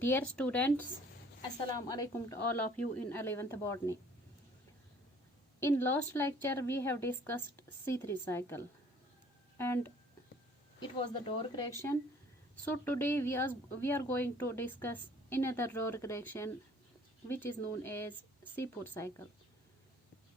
Dear students, Assalamu alaikum to all of you in 11th botany. In last lecture we have discussed C3 cycle and it was the door reaction. So today we are going to discuss another door reaction which is known as C4 cycle,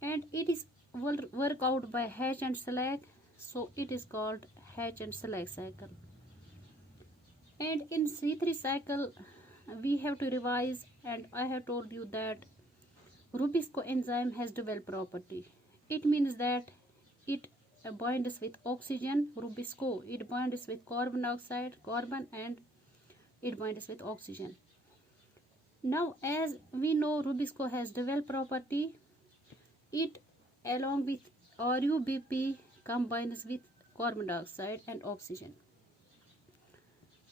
and it is work out by Hatch and Slag, so it is called Hatch and Slag cycle. And in C3 cycle we have to revise, and I have told you that Rubis coenzyme has dual property. It means that it binds with oxygen, Rubisco, it binds with carbon dioxide, carbon, and it binds with oxygen. Now as we know Rubisco has dual property, it along with RuBP combines with carbon dioxide and oxygen.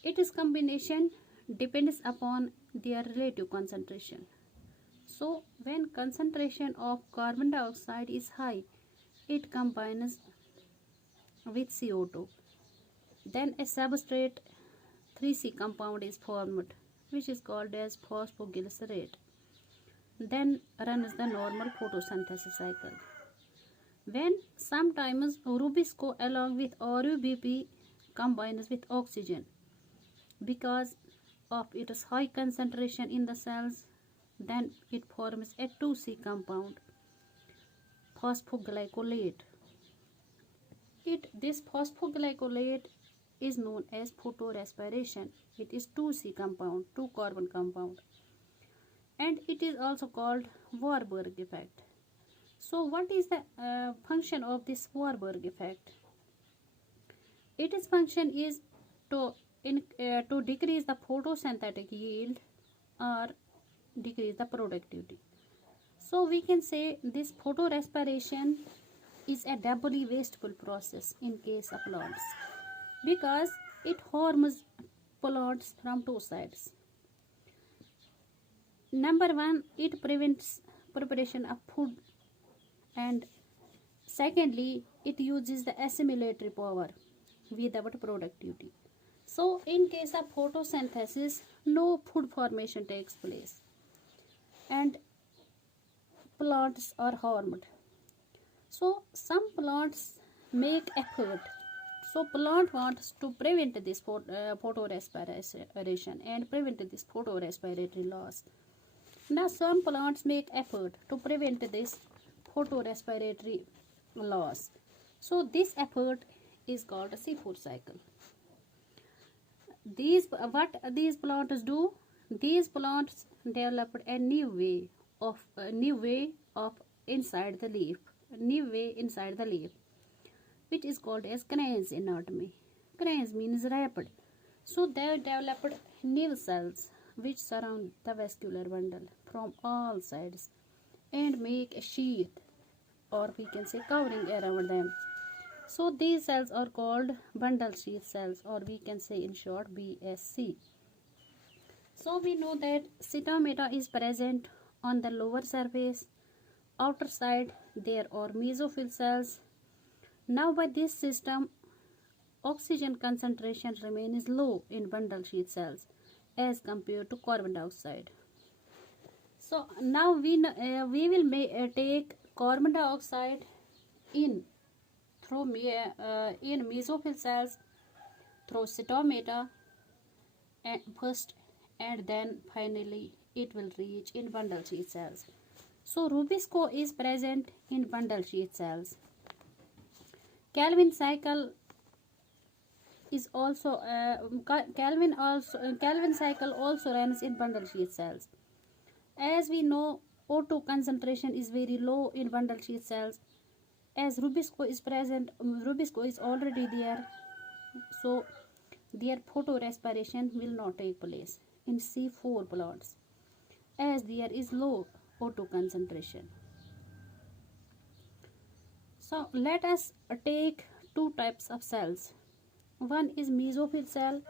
Its combination depends upon their relative concentration. So when concentration of carbon dioxide is high, it combines with CO2. Then a substrate 3C compound is formed, which is called as phosphoglycerate. Then runs the normal photosynthesis cycle. When sometimes Rubisco along with RuBP combines with oxygen, because of its high concentration in the cells, then it forms a 2C compound, phosphoglycolate. This phosphoglycolate is known as photorespiration. It is 2C compound, 2 carbon compound, and it is also called Warburg effect. So what is the function of this Warburg effect? Its function is to decrease the photosynthetic yield or decrease the productivity. So we can say this photorespiration is a doubly wasteful process in case of plants, because it harms plants from two sides. Number one, it prevents preparation of food, and secondly, it uses the assimilatory power without productivity. So in case of photosynthesis, no food formation takes place and plants are harmed. So some plants make effort. So plant wants to prevent this photorespiration and prevent this photorespiratory loss. Now some plants make effort to prevent this photorespiratory loss. So this effort is called a C4 cycle. What these plants do? These plants develop a new way of inside the leaf, which is called as cranes anatomy. Cranes means rapid. So they developed new cells which surround the vascular bundle from all sides and make a sheath, or we can say covering around them. So these cells are called bundle sheath cells, or we can say in short BSC. So we know that cytomata is present on the lower surface. Outer side there are mesophyll cells. Now by this system, oxygen concentration remains low in bundle sheath cells as compared to carbon dioxide. So now we will take carbon dioxide in mesophyll cells through cytomata first, and then finally it will reach in bundle sheath cells. So Rubisco is present in bundle sheath cells. Calvin cycle is also Calvin cycle also runs in bundle sheath cells. As we know, O2 concentration is very low in bundle sheath cells. As Rubisco is present, Rubisco is already there, so their photorespiration will not take place in C4 plants as there is low O2 concentration. So let us take two types of cells. One is mesophyll cell,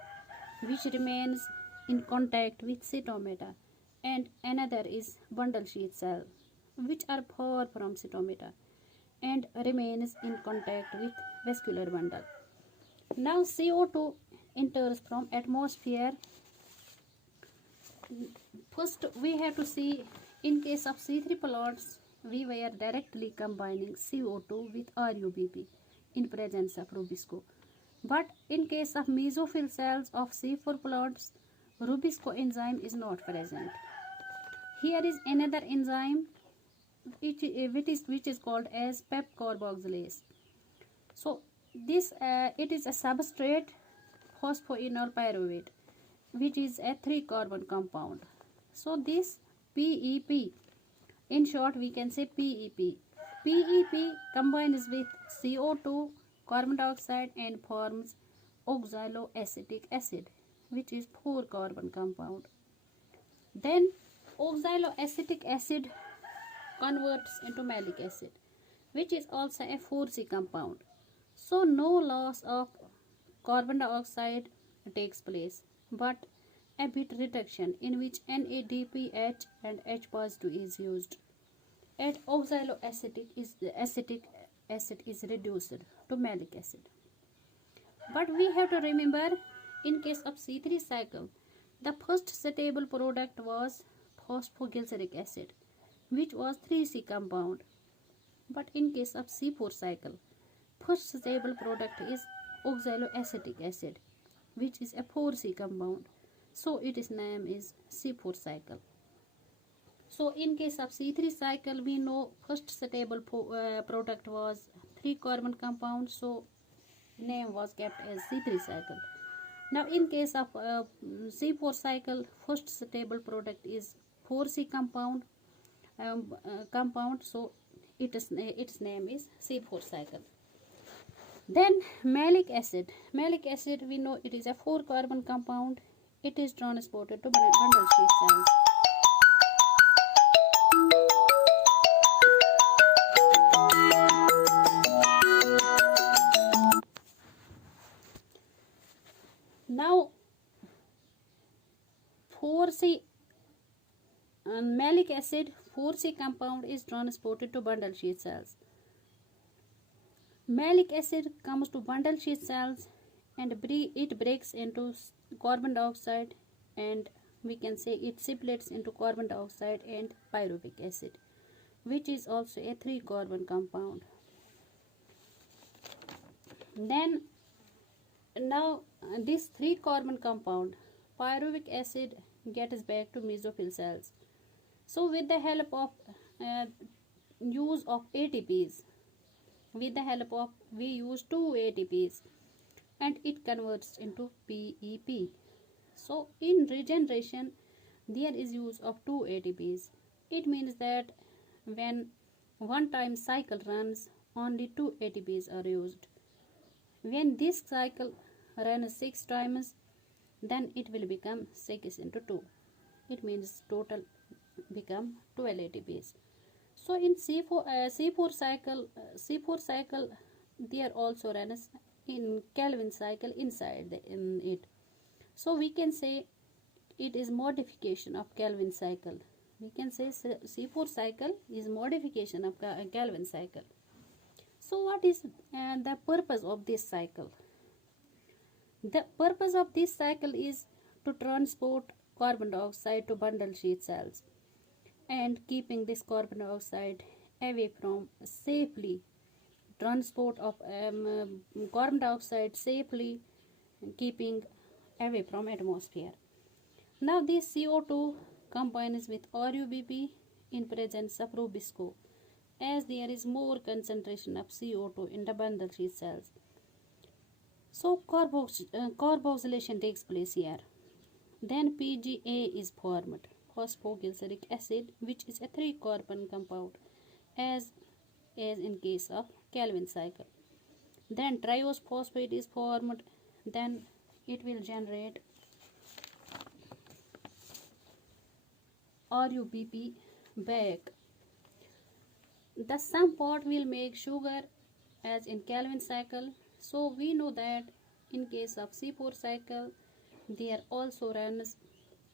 which remains in contact with cytomata, and another is bundle sheath cell, which are far from cytomata and remains in contact with vascular bundle. Now CO2 enters from atmosphere First, we have to see in case of C3 plants, we were directly combining CO2 with RUBP in presence of rubisco. But in case of mesophyll cells of C4 plants, rubisco enzyme is not present. Here is another enzyme which is called as PEP carboxylase. So this it is a substrate phosphoenol pyruvate, which is a 3-carbon compound. So this PEP, in short we can say PEP. PEP combines with CO2, carbon dioxide and forms oxaloacetic acid, which is 4-carbon compound. Then oxaloacetic acid converts into malic acid, which is also a 4C compound. So no loss of carbon dioxide takes place, but a bit reduction in which NADPH and H positive is used. And oxaloacetic acetic acid is reduced to malic acid. But we have to remember, in case of C3 cycle, the first stable product was phosphoglyceric acid, which was 3C compound. But in case of C4 cycle, first stable product is oxaloacetic acid, which is a 4C compound. So its name is C4 cycle. So in case of C3 cycle, we know first stable product was 3-carbon compound, so name was kept as C3 cycle. Now in case of C4 cycle, first stable product is 4C compound, so its name is C4 cycle. Then malic acid. Malic acid, we know it is a 4-carbon compound. It is transported to bundle sheath cells. Now 4C malic acid 4C compound is transported to bundle sheath cells. Malic acid comes to bundle sheath cells and it breaks into carbon dioxide, and we can say it separates into carbon dioxide and pyruvic acid, which is also a 3-carbon compound. Then now this 3-carbon compound pyruvic acid gets back to mesophyll cells. So with the help of use of ATPs, we use 2 ATPs and it converts into PEP. So in regeneration there is use of 2 ATPs. It means that when one time cycle runs, only 2 ATPs are used. When this cycle runs 6 times, then it will become 6 into 2. It means total become 12 ATPs. So in C4 cycle there also runs in Kelvin cycle inside in it. So we can say it is modification of Kelvin cycle. We can say C4 cycle is modification of Kelvin cycle. So what is the purpose of this cycle? The purpose of this cycle is to transport carbon dioxide to bundle sheath cells and keeping this carbon dioxide away from safely transport of carbon dioxide safely keeping away from atmosphere. Now this CO2 combines with RUBP in presence of rubisco, as there is more concentration of CO2 in the bundle sheath cells. So carboxylation takes place here. Then PGA is formed, phosphoglyceric acid, which is a 3-carbon compound, as in case of Kelvin cycle. Then triose phosphate is formed. Then it will generate RUBP back. The sum part will make sugar as in Kelvin cycle. So we know that in case of C4 cycle there also runs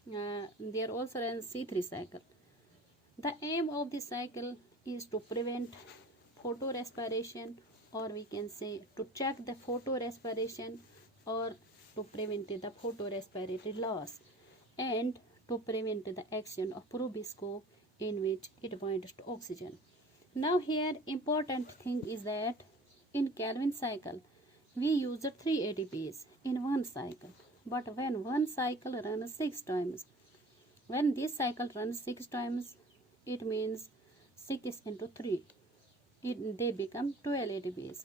C3 cycle. The aim of this cycle is to prevent photorespiration, or we can say to check the photorespiration or to prevent the photorespiratory loss, and to prevent the action of Probisco in which it binds to oxygen. Now here important thing is that in Calvin cycle we use 3 ATPs in one cycle, but when one cycle runs 6 times, when this cycle runs 6 times, it means 6 into 3, they become 12 ATPs.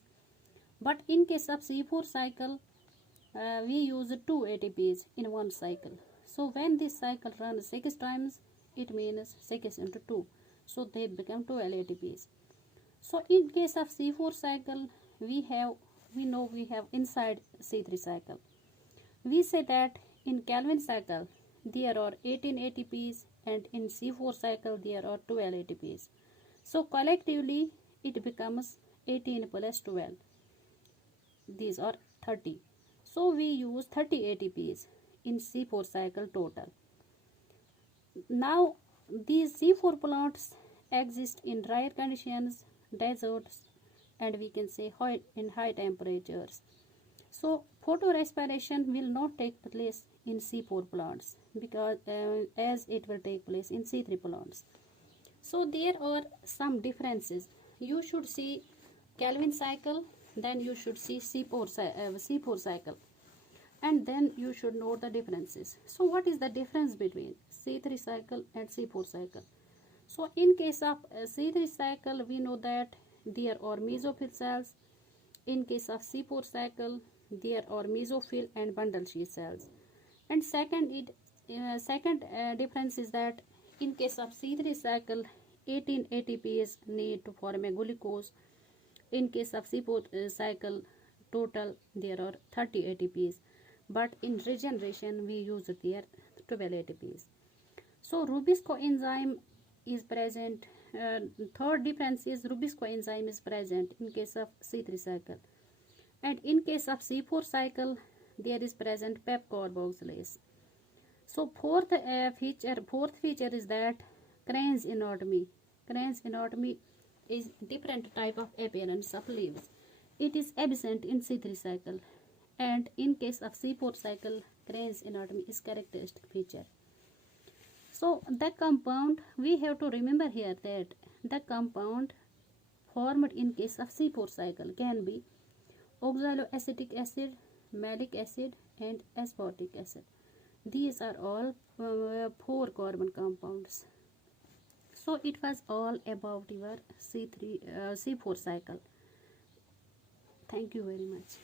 But in case of C4 cycle, we use 2 ATPs in one cycle. So when this cycle runs 6 times, it means 6 into 2. So they become 12 ATPs. So in case of C4 cycle, we know we have inside C3 cycle. We say that in Calvin cycle there are 18 ATPs and in C4 cycle there are 12 ATPs. So collectively it becomes 18 plus 12. These are 30. So we use 30 ATPs in C4 cycle total. Now these C4 plants exist in drier conditions, deserts, and we can say in high temperatures. So photorespiration will not take place in C4 plants because as it will take place in C3 plants. So there are some differences. You should see Calvin cycle, then you should see C4 cycle, and then you should know the differences. So what is the difference between C3 cycle and C4 cycle? So in case of C3 cycle, we know that there are mesophyll cells. In case of C4 cycle, there are mesophyll and bundle sheath cells. And second difference is that in case of C3 cycle, 18 ATPs need to form a glucose. In case of C4 cycle, total there are 30 ATPs. But in regeneration, we use there 12 ATPs. So Rubisco enzyme is present. Third difference is Rubisco enzyme is present in case of C3 cycle. And in case of C4 cycle, there is present pep carboxylase. So fourth feature is that Crane's anatomy. Crane's anatomy is different type of appearance of leaves. It is absent in C3 cycle, and in case of C4 cycle, Crane's anatomy is characteristic feature. So the compound, we have to remember here that the compound formed in case of C4 cycle can be oxaloacetic acid, malic acid, and aspartic acid. These are all 4 carbon compounds. So it was all about your C4 cycle. Thank you very much.